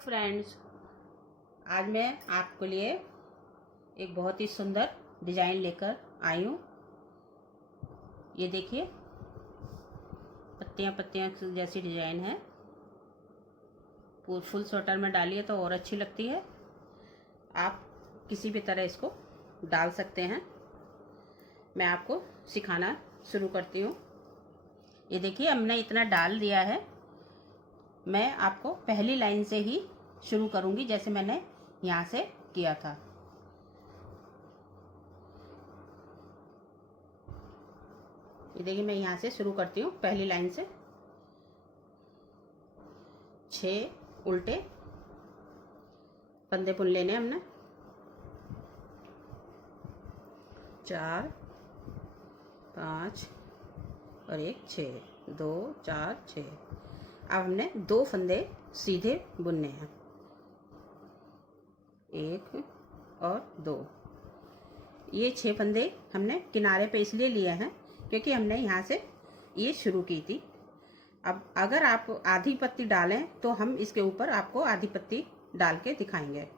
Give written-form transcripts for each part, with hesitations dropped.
Friends, आज मैं आपके लिए एक बहुत ही सुंदर डिज़ाइन लेकर आई हूँ। ये देखिए, पत्तियाँ पत्तियाँ जैसी डिज़ाइन है। फुल स्वेटर में डालिए तो और अच्छी लगती है। आप किसी भी तरह इसको डाल सकते हैं। मैं आपको सिखाना शुरू करती हूँ। ये देखिए, हमने इतना डाल दिया है। मैं आपको पहली लाइन से ही शुरू करूँगी, जैसे मैंने यहाँ से किया था। ये देखिए, मैं यहाँ से शुरू करती हूँ पहली लाइन से। 6 उल्टे फंदे बुन लेने हमने। 4 5 और 1 6, 2 4 6। अब हमने 2 फंदे सीधे बुनने हैं, 1 और 2। ये 6 फंदे हमने किनारे पे इसलिए लिए हैं क्योंकि हमने यहाँ से ये शुरू की थी। अब अगर आप आधी पत्ती डालें तो हम इसके ऊपर आपको आधी पत्ती डाल के दिखाएंगे।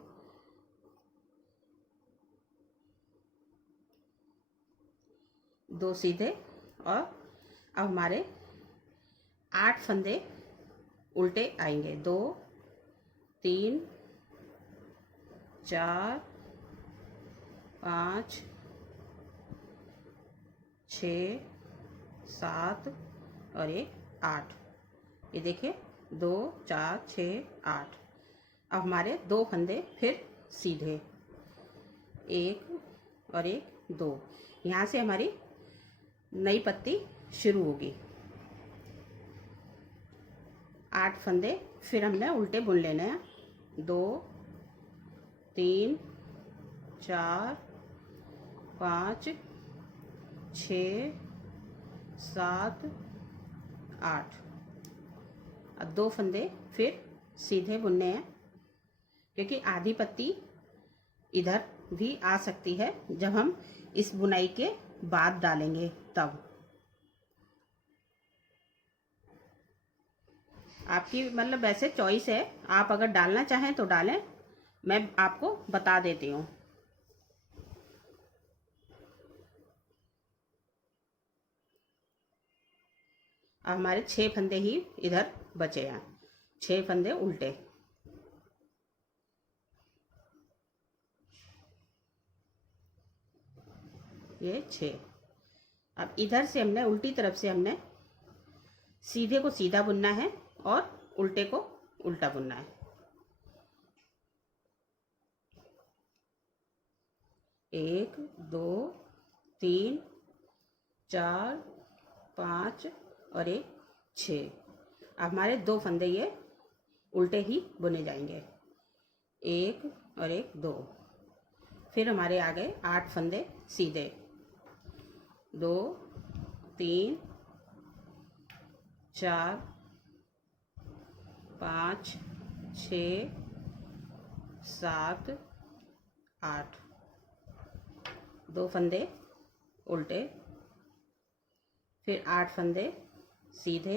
दो सीधे, और अब हमारे 8 फंदे उल्टे आएंगे। 2 3 4 5 6 7 और 1 8। ये देखिए, 2 4 6 8। अब हमारे 2 फंदे फिर सीधे, 1 और 1 2। यहाँ से हमारी नई पत्ती शुरू होगी। 8 फंदे फिर हमने उल्टे बुन लेने हैं। 2 3 4 5 6 7 8। अब 2 फंदे फिर सीधे बुनने हैं, क्योंकि आधी पत्ती इधर भी आ सकती है जब हम इस बुनाई के बाद डालेंगे तब। आपकी मतलब वैसे चॉइस है, आप अगर डालना चाहें तो डालें, मैं आपको बता देती हूँ। अब हमारे 6 फंदे ही इधर बचे हैं, 6 फंदे उल्टे। ये 6। अब इधर से हमने उल्टी तरफ से हमने सीधे को सीधा बुनना है और उल्टे को उल्टा बुनना है। 1 2 3 4 5 और 1 6। अब हमारे 2 फंदे ये उल्टे ही बुने जाएंगे, 1 और 1 2। फिर हमारे आ गए 8 फंदे सीधे, 2 3 4 5 6 7 8। 2 फंदे उल्टे, फिर 8 फंदे सीधे,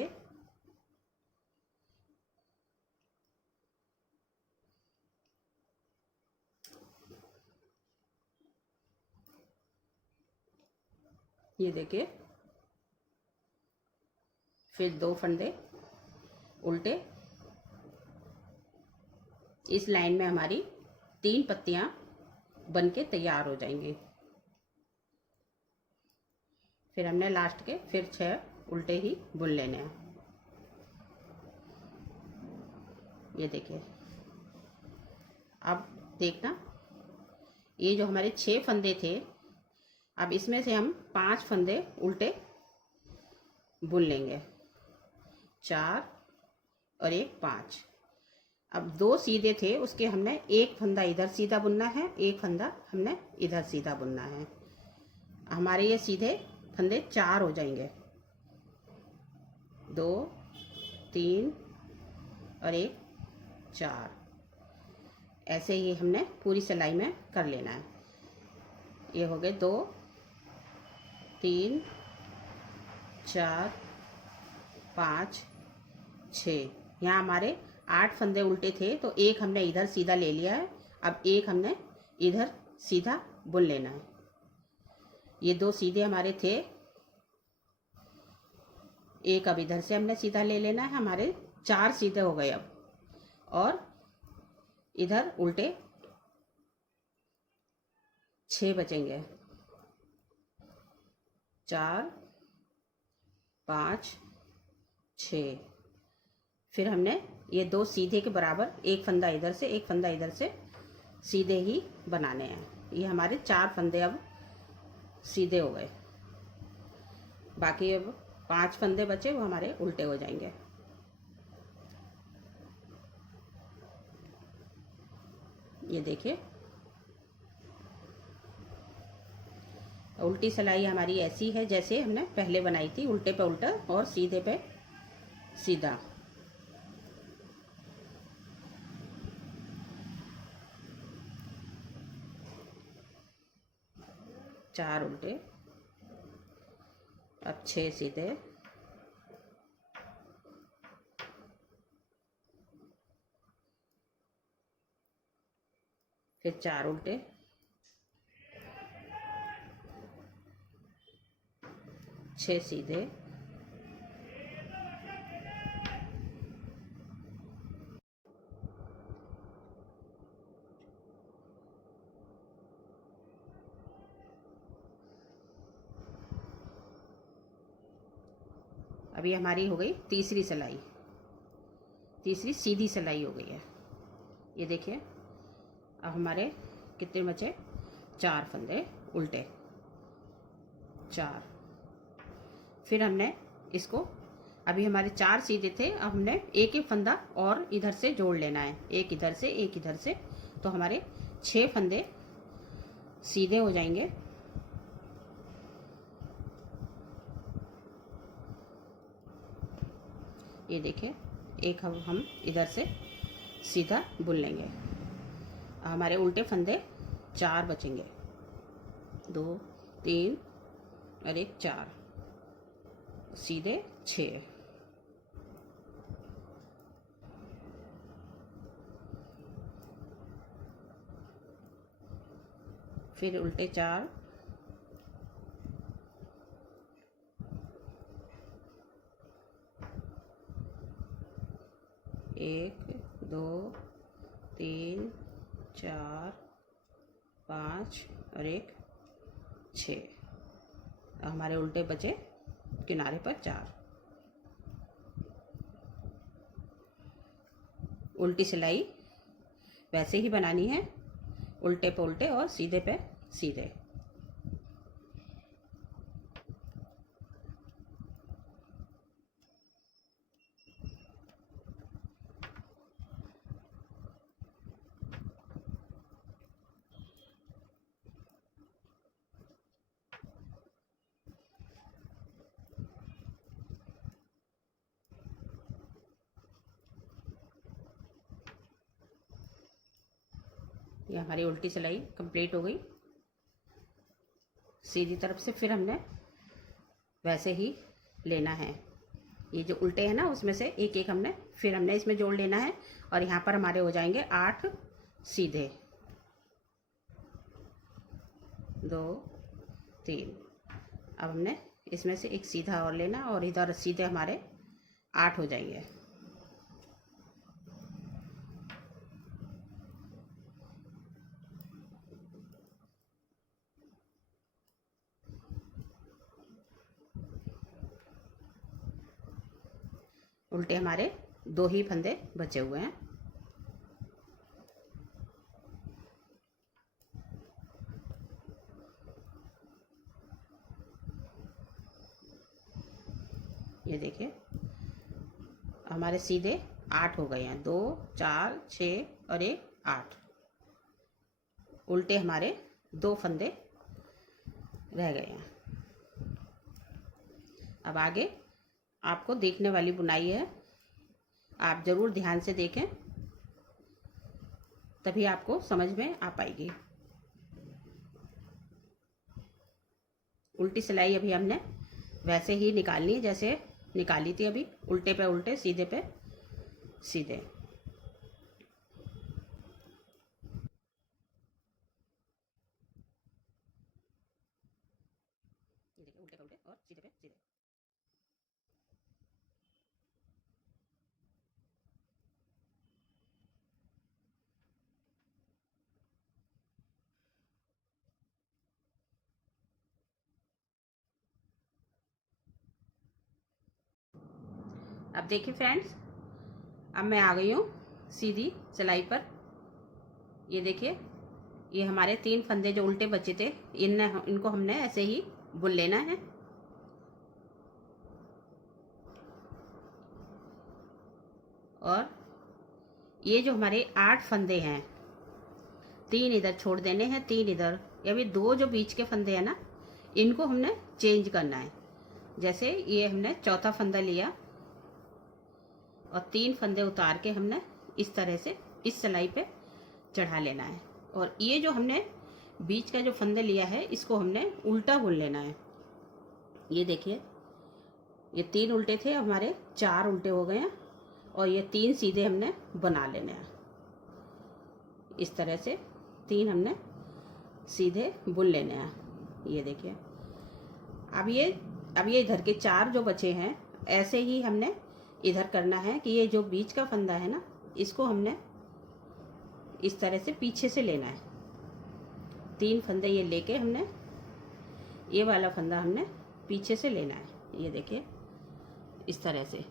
ये देखिए, फिर 2 फंदे उल्टे। इस लाइन में हमारी 3 पत्तियां बन के तैयार हो जाएंगी। फिर हमने लास्ट के फिर 6 उल्टे ही बुन लेने हैं। ये देखिए, अब देखना, ये जो हमारे 6 फंदे थे, अब इसमें से हम 5 फंदे उल्टे बुन लेंगे, 4 और 1 5। अब 2 सीधे थे, उसके हमने 1 फंदा इधर सीधा बुनना है, 1 फंदा हमने इधर सीधा बुनना है। हमारे ये सीधे फंदे 4 हो जाएंगे, 2 3 और 1 4। ऐसे ही हमने पूरी सिलाई में कर लेना है। ये हो गए 2 3 4 5 6। यहाँ हमारे 8 फंदे उल्टे थे तो एक हमने इधर सीधा ले लिया है। अब एक हमने इधर सीधा बुन लेना है। ये 2 सीधे हमारे थे, एक अब इधर से हमने सीधा ले लेना है। हमारे 4 सीधे हो गए अब, और इधर उल्टे 6 बचेंगे। 4 5 6। फिर हमने ये 2 सीधे के बराबर, एक फंदा इधर से एक फंदा इधर से सीधे ही बनाने हैं। ये हमारे 4 फंदे अब सीधे हो गए। बाकी अब 5 फंदे बचे, वो हमारे उल्टे हो जाएंगे। ये देखिए, उल्टी सिलाई हमारी ऐसी है जैसे हमने पहले बनाई थी, उल्टे पे उल्टा और सीधे पे सीधा। चार उल्टे, अब 6 सीधे, फिर 4 उल्टे, 6 सीधे, अभी हमारी हो गई तीसरी सिलाई, तीसरी सीधी सिलाई हो गई है। ये देखिए, अब हमारे कितने बचे? 4 फंदे उल्टे, 4। फिर हमने इसको, अभी हमारे 4 सीधे थे, अब हमने एक एक फंदा और इधर से जोड़ लेना है, एक इधर से एक इधर से, तो हमारे 6 फंदे सीधे हो जाएंगे। ये देखिए, एक हम इधर से सीधा बुन लेंगे। हमारे उल्टे फंदे 4 बचेंगे, 2 3 और एक 4, सीधे 6। फिर उल्टे 4, 1 2 3 4 5 और एक 6। हमारे उल्टे बचे किनारे पर 4। उल्टी सिलाई वैसे ही बनानी है, उल्टे पे उल्टे और सीधे पे सीधे। ये हमारी उल्टी सिलाई कंप्लीट हो गई। सीधी तरफ से फिर हमने वैसे ही लेना है। ये जो उल्टे हैं ना, उसमें से एक एक हमने इसमें जोड़ लेना है, और यहाँ पर हमारे हो जाएंगे 8 सीधे, 2 3। अब हमने इसमें से एक सीधा और लेना, और इधर सीधे हमारे 8 हो जाएंगे। उल्टे हमारे 2 ही फंदे बचे हुए हैं। ये देखिए, हमारे सीधे 8 हो गए हैं, 2 4 6 और एक 8। उल्टे हमारे 2 फंदे रह गए हैं। अब आगे आपको देखने वाली बुनाई है, आप ज़रूर ध्यान से देखें, तभी आपको समझ में आ पाएगी। उल्टी सिलाई अभी हमने वैसे ही निकालनी है जैसे निकाली थी अभी, उल्टे पे उल्टे सीधे पे सीधे। उल्टे पे उल्टे और सीधे पे सीधे। अब देखिए फ्रेंड्स, अब मैं आ गई हूँ सीधी सिलाई पर। ये देखिए, ये हमारे 3 फंदे जो उल्टे बचे थे, इनको हमने ऐसे ही बुन लेना है। और ये जो हमारे 8 फंदे हैं, 3 इधर छोड़ देने हैं, 3 इधर, या भी 2 जो बीच के फंदे हैं ना, इनको हमने चेंज करना है। जैसे ये हमने चौथा फंदा लिया और 3 फंदे उतार के हमने इस तरह से इस सिलाई पे चढ़ा लेना है। और ये जो हमने बीच का जो फंदे लिया है, इसको हमने उल्टा बुन लेना है। ये देखिए, ये 3 उल्टे थे, हमारे 4 उल्टे हो गए हैं और ये 3 सीधे हमने बना लेने हैं। इस तरह से 3 हमने सीधे बुन लेने हैं। ये देखिए, अब ये इधर के 4 जो बचे हैं, ऐसे ही हमने इधर करना है कि ये जो बीच का फंदा है ना, इसको हमने इस तरह से पीछे से लेना है। 3 फंदे ये लेके हमने ये वाला फंदा हमने पीछे से लेना है। ये देखिए, इस तरह से।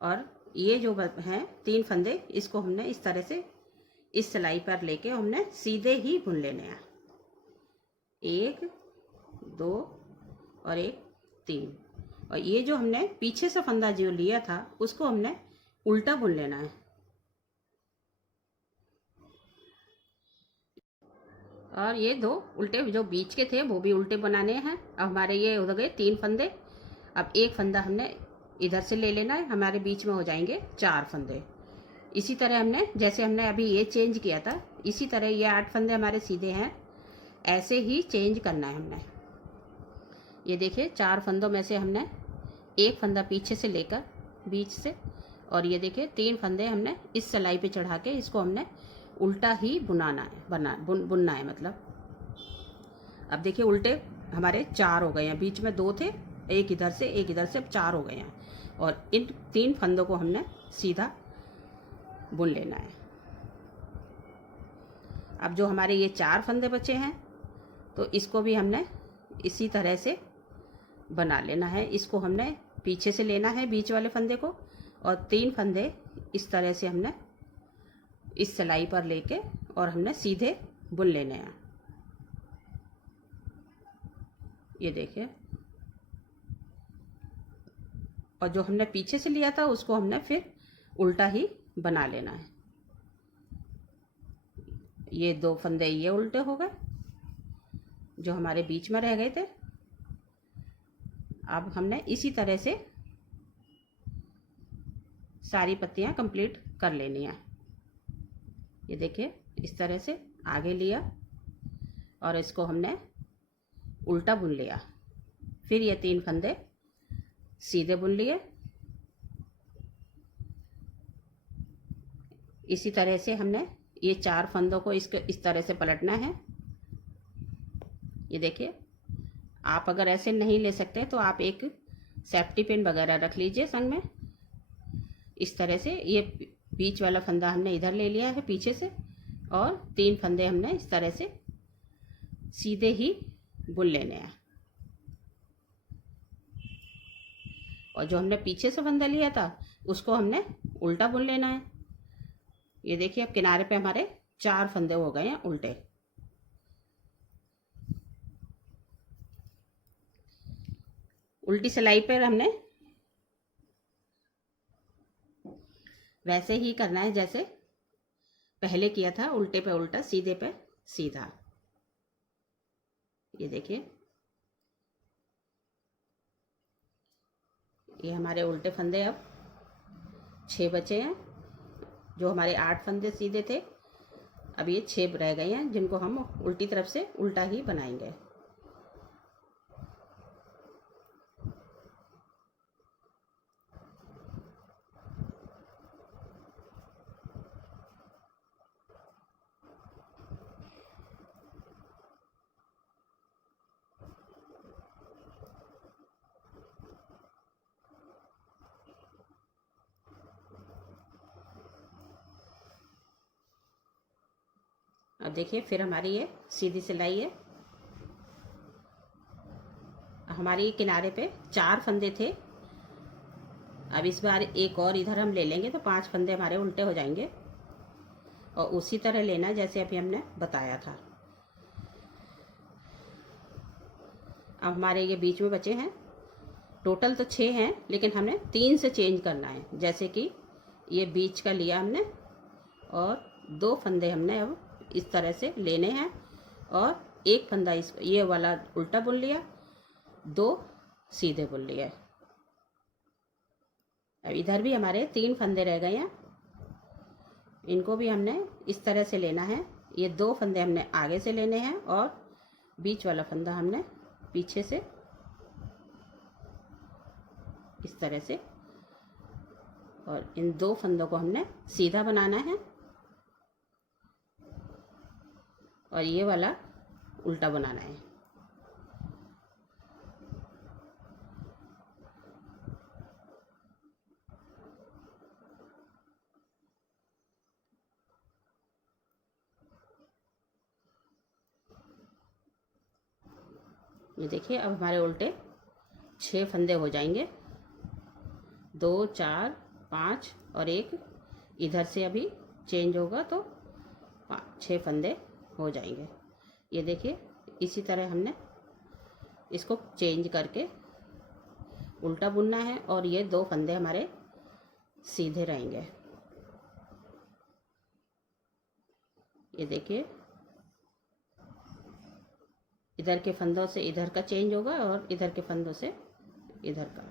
और ये जो हैं 3 फंदे, इसको हमने इस तरह से इस सिलाई पर लेके हमने सीधे ही बुन लेने हैं। 1 2 और 1 3। और ये जो हमने पीछे से फंदा जो लिया था, उसको हमने उल्टा बुन लेना है। और ये 2 उल्टे जो बीच के थे, वो भी उल्टे बनाने हैं। अब हमारे ये हो गए 3 फंदे। अब एक फंदा हमने इधर से ले लेना है, हमारे बीच में हो जाएंगे 4 फंदे। इसी तरह हमने, जैसे हमने अभी ये चेंज किया था, इसी तरह ये 8 फंदे हमारे सीधे हैं, ऐसे ही चेंज करना है हमने। ये देखिए, 4 फंदों में से हमने एक फंदा पीछे से लेकर बीच से, और ये देखिए 3 फंदे हमने इस सिलाई पे चढ़ा के इसको हमने उल्टा ही बुनाना है, बुनना है मतलब। अब देखिए, उल्टे हमारे 4 हो गए हैं, बीच में 2 थे, एक इधर से एक इधर से, अब 4 हो गए हैं। और इन 3 फंदों को हमने सीधा बुन लेना है। अब जो हमारे ये 4 फंदे बचे हैं, तो इसको भी हमने इसी तरह से बना लेना है। इसको हमने पीछे से लेना है बीच वाले फंदे को, और 3 फंदे इस तरह से हमने इस सिलाई पर लेके और हमने सीधे बुन लेने हैं। ये देखिए, और जो हमने पीछे से लिया था, उसको हमने फिर उल्टा ही बना लेना है। ये 2 फंदे ये उल्टे हो गए जो हमारे बीच में रह गए थे। अब हमने इसी तरह से सारी पत्तियां कंप्लीट कर लेनी है। ये देखिए, इस तरह से आगे लिया और इसको हमने उल्टा बुन लिया। फिर ये 3 फंदे सीधे बुन लिए। इसी तरह से हमने ये 4 फंदों को इस तरह से पलटना है। ये देखिए, आप अगर ऐसे नहीं ले सकते तो आप एक सेफ्टी पिन वगैरह रख लीजिए संग में। इस तरह से ये बीच वाला फंदा हमने इधर ले लिया है पीछे से, और 3 फंदे हमने इस तरह से सीधे ही बुन लेने हैं। और जो हमने पीछे से फंदा लिया था, उसको हमने उल्टा बुन लेना है। ये देखिए, अब किनारे पे हमारे 4 फंदे हो गए हैं उल्टे। उल्टी सिलाई पर हमने वैसे ही करना है जैसे पहले किया था, उल्टे पे उल्टा, सीधे पे सीधा। ये देखिए, ये हमारे उल्टे फंदे अब 6 बचे हैं। जो हमारे 8 फंदे सीधे थे, अब ये 6 रह गए हैं, जिनको हम उल्टी तरफ से उल्टा ही बनाएंगे। अब देखिए फिर हमारी ये सीधी सिलाई है। हमारी किनारे पे 4 फंदे थे। अब इस बार एक और इधर हम ले लेंगे तो 5 फंदे हमारे उल्टे हो जाएंगे, और उसी तरह लेना जैसे अभी हमने बताया था। अब हमारे ये बीच में बचे हैं, टोटल तो 6 हैं, लेकिन हमने 3 से चेंज करना है। जैसे कि ये बीच का लिया हमने, और 2 फंदे हमने अब इस तरह से लेने हैं, और एक फंदा इस ये वाला उल्टा बुन लिया, 2 सीधे बुन लिए। अब इधर भी हमारे 3 फंदे रह गए हैं, इनको भी हमने इस तरह से लेना है। ये 2 फंदे हमने आगे से लेने हैं, और बीच वाला फंदा हमने पीछे से इस तरह से, और इन 2 फंदों को हमने सीधा बनाना है, और ये वाला उल्टा बनाना है। ये देखिए अब हमारे उल्टे 6 फंदे हो जाएंगे, 2 4 5 और एक इधर से अभी चेंज होगा तो 6 फंदे हो जाएंगे। ये देखिए इसी तरह हमने इसको चेंज करके उल्टा बुनना है, और ये 2 फंदे हमारे सीधे रहेंगे। ये देखिए इधर के फंदों से इधर का चेंज होगा, और इधर के फंदों से इधर का।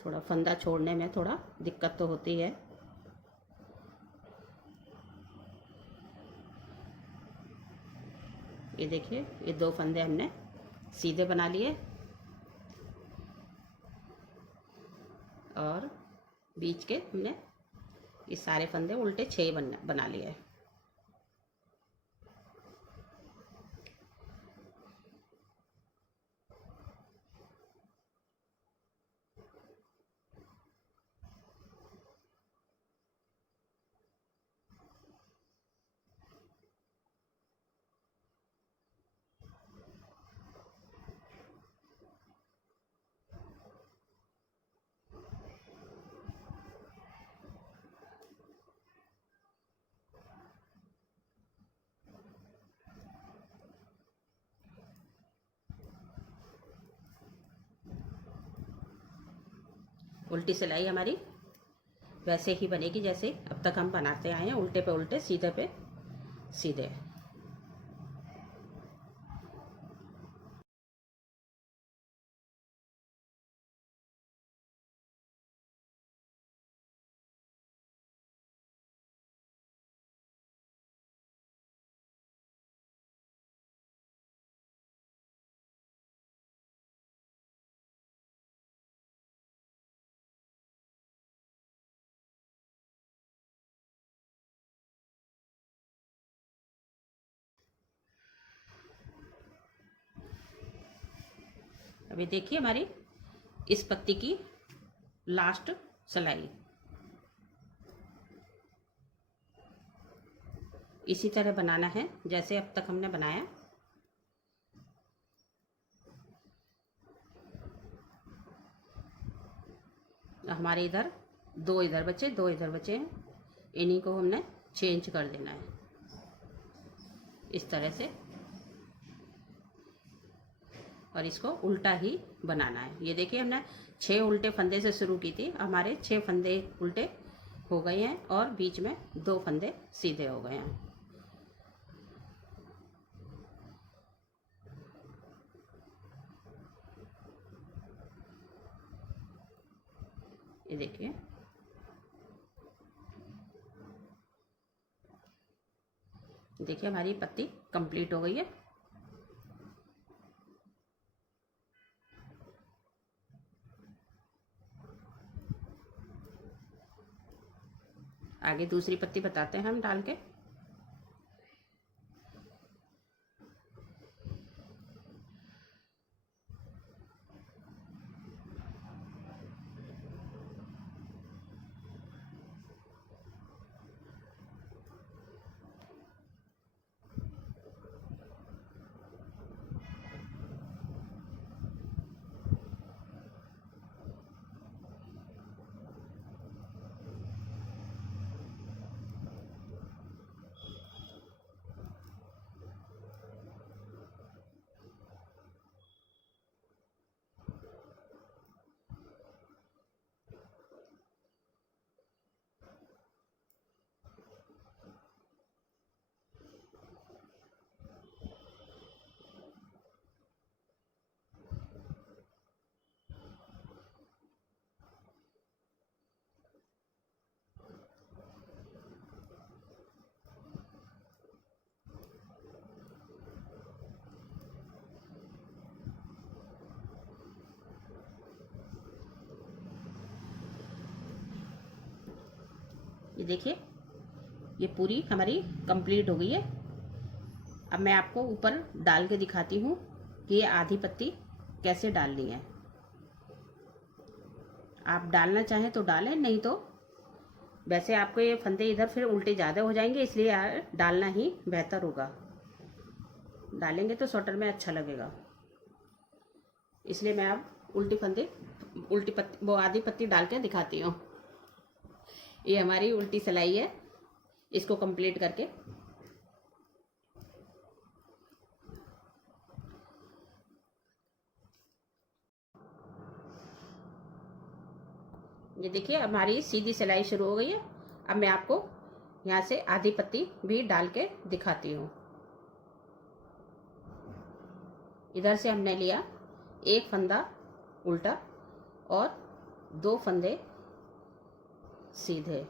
थोड़ा फंदा छोड़ने में थोड़ा दिक्कत तो होती है। ये देखिए ये 2 फंदे हमने सीधे बना लिए, और बीच के हमने ये सारे फंदे उल्टे 6 बना लिए। उल्टी सिलाई हमारी वैसे ही बनेगी जैसे अब तक हम बनाते आए हैं, उल्टे पे उल्टे, सीधे पे सीधे। अभी देखिए हमारी इस पत्ती की लास्ट सिलाई इसी तरह बनाना है जैसे अब तक हमने बनाया। हमारे इधर 2 इधर बचे, 2 इधर बचे हैं, इन्हीं को हमने चेंज कर देना है इस तरह से, और इसको उल्टा ही बनाना है। ये देखिए हमने 6 उल्टे फंदे से शुरू की थी, हमारे 6 फंदे उल्टे हो गए हैं, और बीच में 2 फंदे सीधे हो गए हैं। ये देखिए देखिए हमारी पत्ती कंप्लीट हो गई है। आगे दूसरी पत्ती बताते हैं हम डाल के। ये देखिए, ये पूरी हमारी कंप्लीट हो गई है। अब मैं आपको ऊपर डाल के दिखाती हूँ कि ये आधी पत्ती कैसे डालनी है। आप डालना चाहें तो डालें, नहीं तो वैसे आपको ये फंदे इधर फिर उल्टे ज़्यादा हो जाएंगे, इसलिए डालना ही बेहतर होगा। डालेंगे तो स्वेटर में अच्छा लगेगा, इसलिए मैं अब उल्टी पत्ती, वो आधी पत्ती डाल के दिखाती हूँ। ये हमारी उल्टी सिलाई है, इसको कंप्लीट करके ये देखिए हमारी सीधी सिलाई शुरू हो गई है। अब मैं आपको यहाँ से आधी पत्ती भी डाल के दिखाती हूँ। इधर से हमने लिया एक फंदा उल्टा और 2 फंदे सीधे,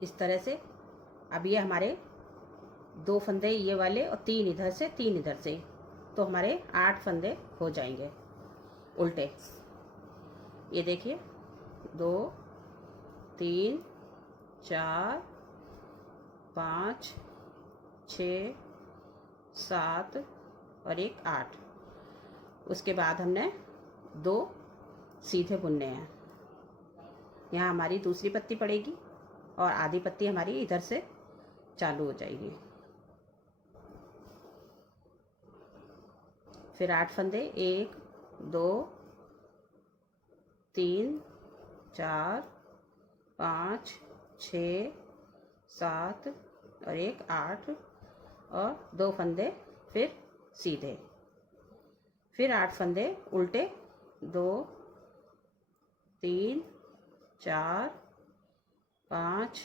इस तरह से। अब ये हमारे 2 फंदे ये वाले और 3 इधर से 3 इधर से, तो हमारे 8 फंदे हो जाएंगे उल्टे। ये देखिए 2 3 4 5 6 7 और एक 8। उसके बाद हमने 2 सीधे बुनने हैं। यहाँ हमारी दूसरी पत्ती पड़ेगी और आधी पत्ती हमारी इधर से चालू हो जाएगी। फिर 8 फंदे, 1 2 3 4 5 6 7 और एक 8 और 2 फंदे फिर सीधे, फिर 8 फंदे उल्टे, 2 3 4 5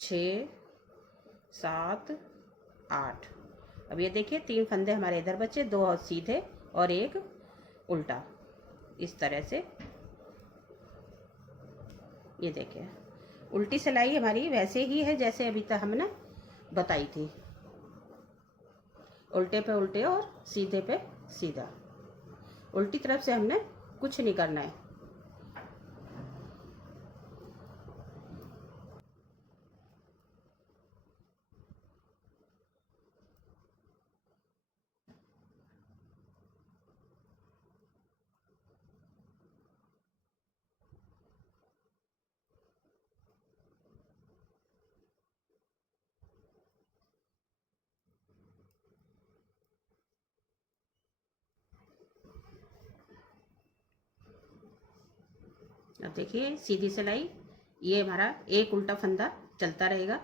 6 7 8। अब ये देखिए 3 फंदे हमारे इधर बचे, 2 सीधे और एक उल्टा, इस तरह से। ये देखिए उल्टी सिलाई हमारी वैसे ही है जैसे अभी तक हमने बताई थी, उल्टे पे उल्टे और सीधे पे सीधा। उल्टी तरफ से हमने कुछ नहीं करना है। अब देखिए सीधी सिलाई, ये हमारा एक उल्टा फंदा चलता रहेगा।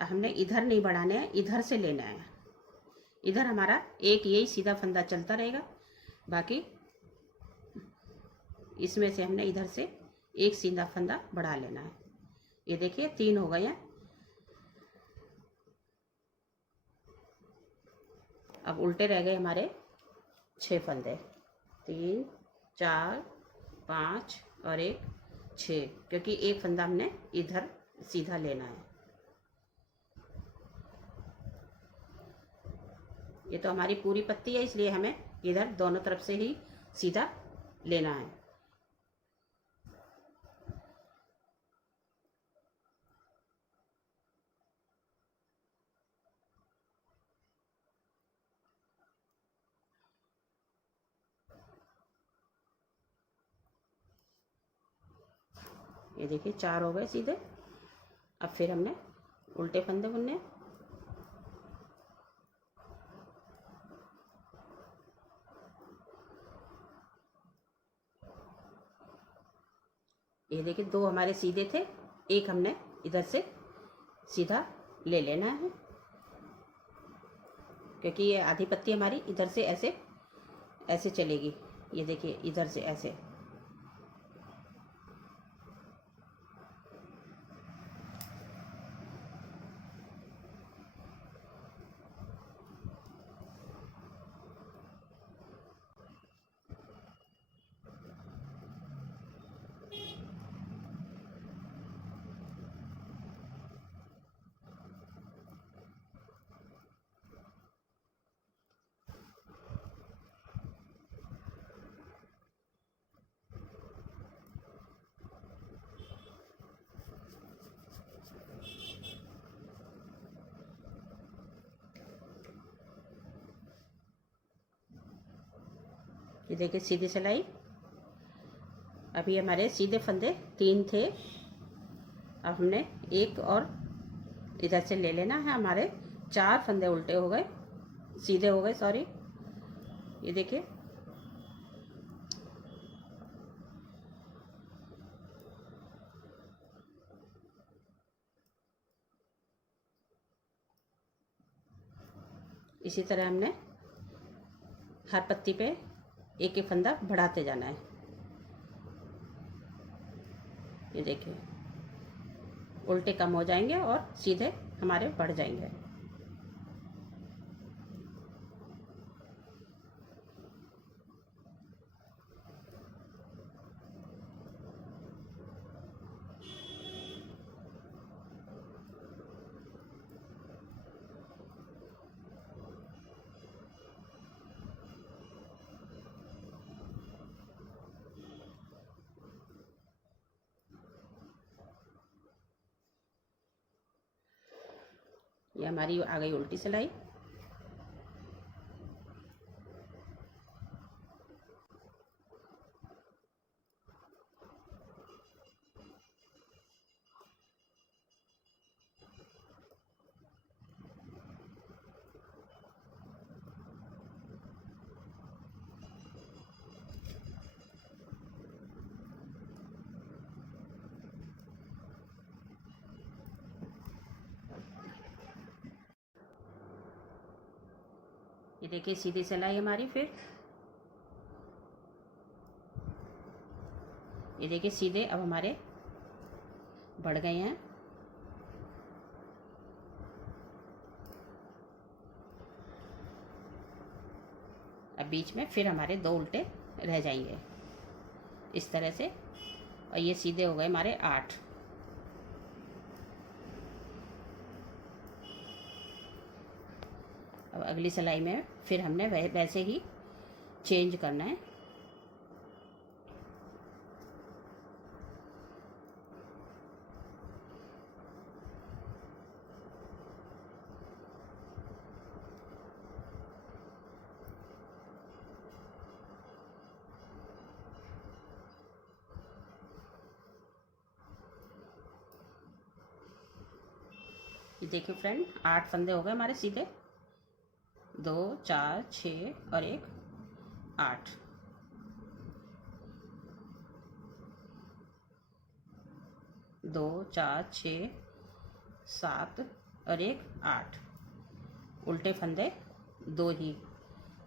हमने इधर नहीं बढ़ाने हैं, इधर से लेना है। इधर हमारा एक यही सीधा फंदा चलता रहेगा, बाकी इसमें से हमने इधर से एक सीधा फंदा बढ़ा लेना है। ये देखिए 3 हो गए हैं। अब उल्टे रह गए हमारे 6 फंदे, 3 4 5 और एक 6, क्योंकि एक फंदा हमने इधर सीधा लेना है। ये तो हमारी पूरी पत्ती है, इसलिए हमें इधर दोनों तरफ से ही सीधा लेना है। ये देखिए 4 हो गए सीधे। अब फिर हमने उल्टे फंदे बुनने हैं। ये देखिए 2 हमारे सीधे थे, एक हमने इधर से सीधा ले लेना है, क्योंकि ये आधी पत्ती हमारी इधर से ऐसे ऐसे चलेगी। ये देखिए इधर से ऐसे। ये देखिए सीधी सिलाई। अभी हमारे सीधे फंदे 3 थे, अब हमने एक और इधर से ले लेना है। हमारे 4 फंदे उल्टे हो गए, सीधे हो गए, सॉरी। ये देखिए इसी तरह हमने हर पत्ती पे एक एक फंदा बढ़ाते जाना है। ये देखिए उल्टे कम हो जाएंगे और सीधे हमारे बढ़ जाएंगे। ये हमारी आ गई उल्टी सिलाई। ये देखिए सीधी सिलाई हमारी। फिर ये देखिए सीधे अब हमारे बढ़ गए हैं। अब बीच में फिर हमारे 2 उल्टे रह जाएंगे इस तरह से, और ये सीधे हो गए हमारे 8। अब अगली सिलाई में फिर हमने वैसे ही चेंज करना है। ये देखिए फ्रेंड 8 फंदे हो गए हमारे सीधे, 2 4 6 और 1 8। दो 4 6 7 और 1 8। उल्टे फंदे 2 ही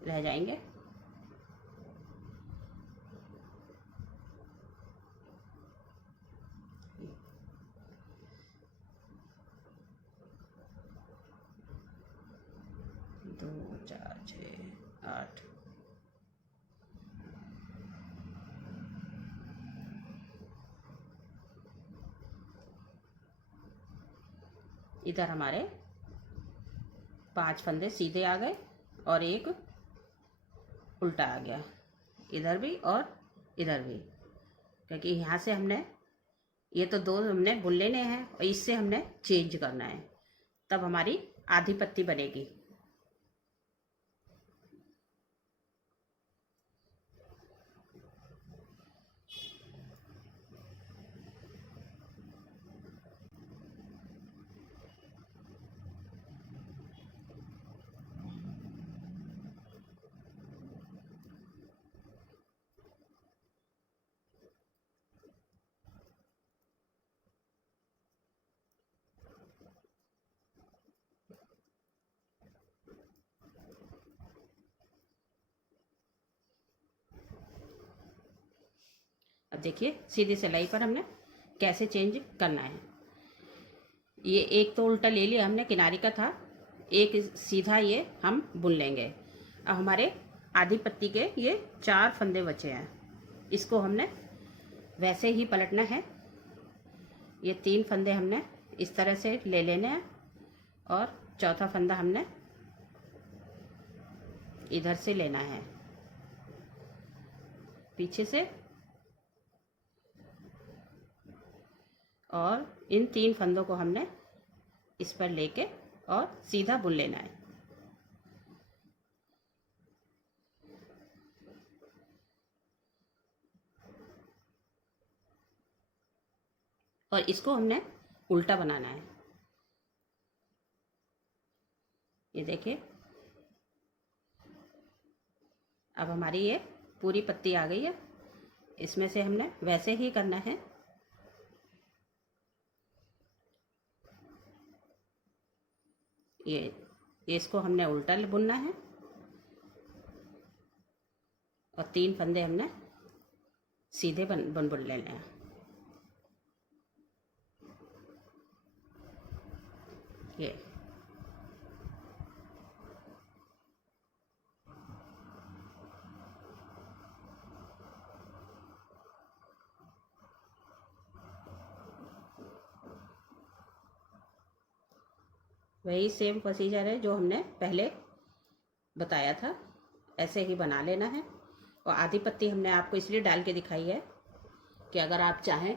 रह जाएंगे। दो 4 6 8। इधर हमारे 5 फंदे सीधे आ गए और 1 उल्टा आ गया, इधर भी और इधर भी, क्योंकि यहाँ से हमने ये तो 2 हमने बुन लेने हैं और इससे हमने चेंज करना है, तब हमारी आधी पत्ती बनेगी। अब देखिए सीधी सिलाई पर हमने कैसे चेंज करना है। ये एक तो उल्टा ले लिया हमने, किनारी का था, एक सीधा ये हम बुन लेंगे। अब हमारे आधी पत्ती के ये 4 फंदे बचे हैं, इसको हमने वैसे ही पलटना है। ये 3 फंदे हमने इस तरह से ले लेने हैं और चौथा फंदा हमने इधर से लेना है पीछे से, और इन 3 फंदों को हमने इस पर लेके और सीधा बुन लेना है। और इसको हमने उल्टा बनाना है। ये देखिए, अब हमारी ये पूरी पत्ती आ गई है। इसमें से हमने वैसे ही करना है। ये इसको हमने उल्टा बुनना है और 3 फंदे हमने सीधे बुन लेने हैं। ये वही सेम प्रोसीजर है जो हमने पहले बताया था, ऐसे ही बना लेना है। और आधी पत्ती हमने आपको इसलिए डाल के दिखाई है कि अगर आप चाहें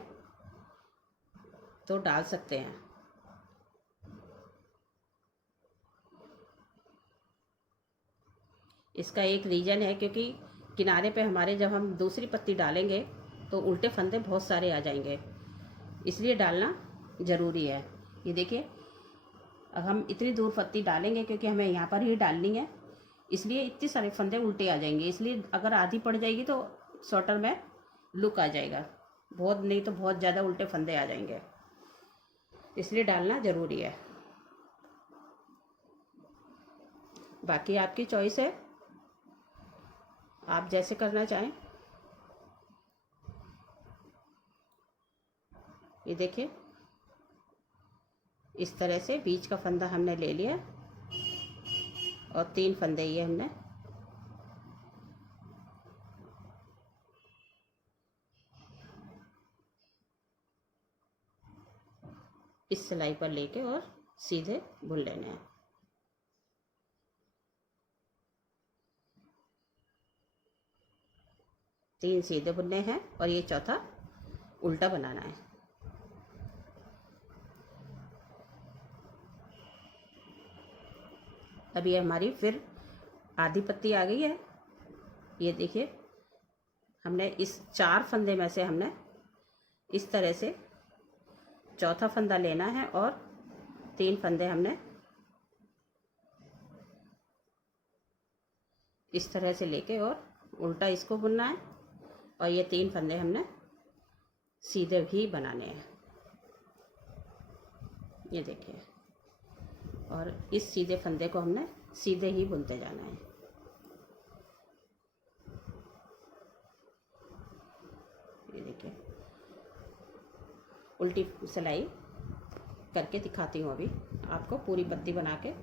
तो डाल सकते हैं। इसका एक रीज़न है क्योंकि किनारे पे हमारे जब हम दूसरी पत्ती डालेंगे तो उल्टे फंदे बहुत सारे आ जाएंगे, इसलिए डालना ज़रूरी है। ये देखिए, अब हम इतनी दूर पत्ती डालेंगे क्योंकि हमें यहाँ पर ही डालनी है, इसलिए इतने सारे फंदे उल्टे आ जाएंगे। इसलिए अगर आधी पड़ जाएगी तो स्वेटर में लुक आ जाएगा, बहुत नहीं तो बहुत ज़्यादा उल्टे फंदे आ जाएंगे, इसलिए डालना ज़रूरी है। बाकी आपकी चॉइस है, आप जैसे करना चाहें। ये देखिए, इस तरह से बीच का फंदा हमने ले लिया और 3 फंदे ये हमने इस सिलाई पर लेके और सीधे बुन लेने हैं। तीन सीधे बुनने हैं और ये चौथा उल्टा बनाना है। अब ये हमारी फिर आधी पत्ती आ गई है। ये देखिए, हमने इस 4 फंदे में से हमने इस तरह से चौथा फंदा लेना है और 3 फंदे हमने इस तरह से लेके और उल्टा इसको बुनना है और ये 3 फंदे हमने सीधे भी बनाने हैं। ये देखिए, और इस सीधे फंदे को हमने सीधे ही बुनते जाना है। ये देखिए, उल्टी सिलाई करके दिखाती हूँ अभी आपको पूरी पत्ती बना के।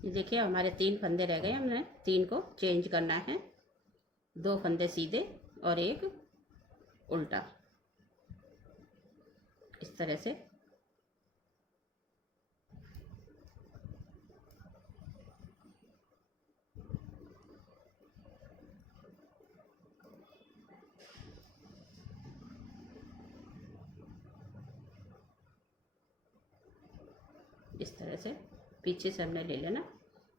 ये देखिए, हमारे 3 फंदे रह गए, हमने 3 को चेंज करना है। 2 फंदे सीधे और 1 उल्टा, इस तरह से। इस तरह से पीछे से हमने ले लेना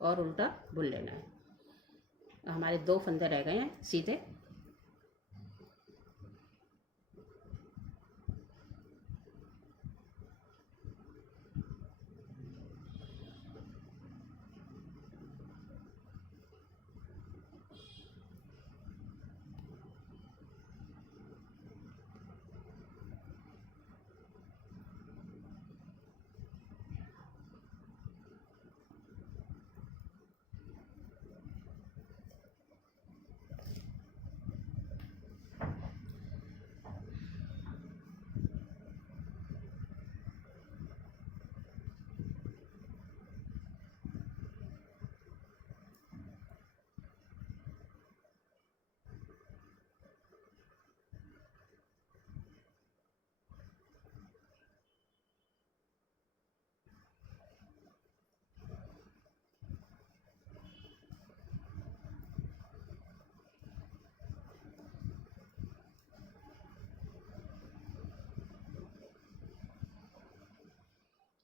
और उल्टा बुन लेना है। हमारे 2 फंदे रह गए हैं सीधे।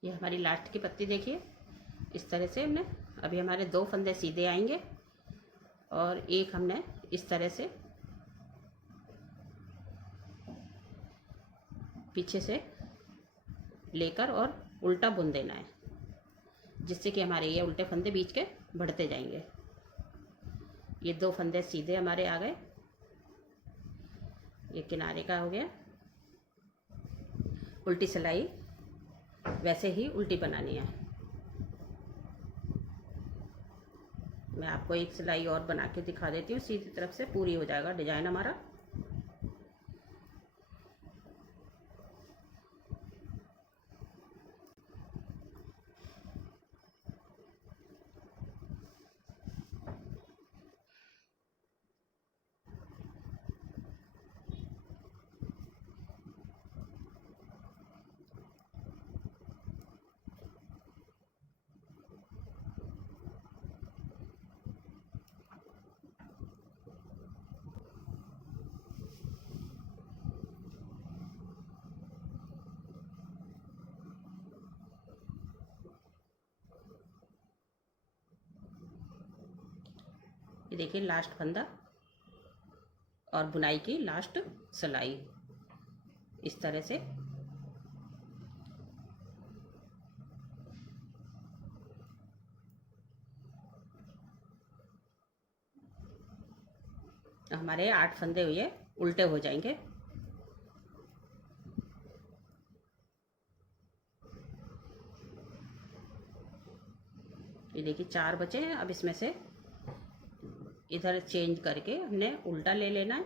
ये हमारी लास्ट की पत्ती देखिए, इस तरह से हमने, अभी हमारे 2 फंदे सीधे आएंगे और एक हमने इस तरह से पीछे से लेकर और उल्टा बुन देना है, जिससे कि हमारे ये उल्टे फंदे बीच के बढ़ते जाएंगे। ये 2 फंदे सीधे हमारे आ गए, ये किनारे का हो गया। उल्टी सिलाई वैसे ही उल्टी बनानी है। मैं आपको एक सिलाई और बना के दिखा देती हूँ, सीधी तरफ से पूरी हो जाएगा डिजाइन हमारा। ये देखिए लास्ट फंदा और बुनाई की लास्ट सिलाई, इस तरह से। हमारे 8 फंदे हुए उल्टे हो जाएंगे। ये देखिए 4 बचे हैं। अब इसमें से इधर चेंज करके हमने उल्टा ले लेना है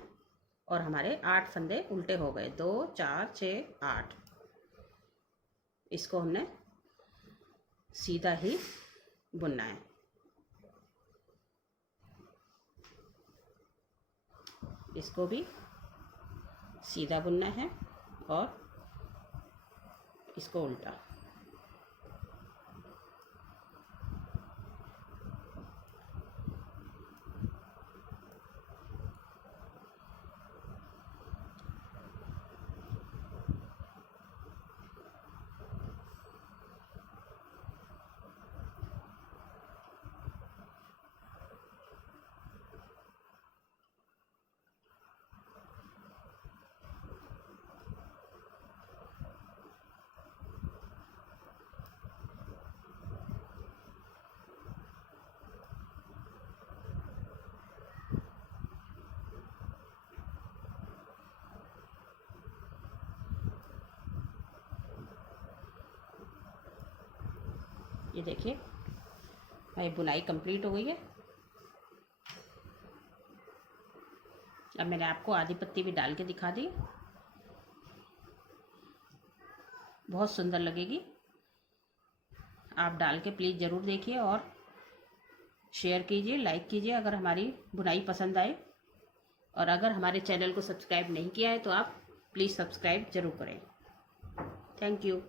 और हमारे 8 फंदे उल्टे हो गए, 2 4 6 8। इसको हमने सीधा ही बुनना है। इसको भी सीधा बुनना है और इसको उल्टा। ये देखिए हमारी बुनाई कंप्लीट हो गई है। अब मैंने आपको आधी पत्ती भी डाल के दिखा दी, बहुत सुंदर लगेगी। आप डाल के प्लीज़ ज़रूर देखिए और शेयर कीजिए, लाइक कीजिए अगर हमारी बुनाई पसंद आए। और अगर हमारे चैनल को सब्सक्राइब नहीं किया है तो आप प्लीज़ सब्सक्राइब ज़रूर करें। Thank you.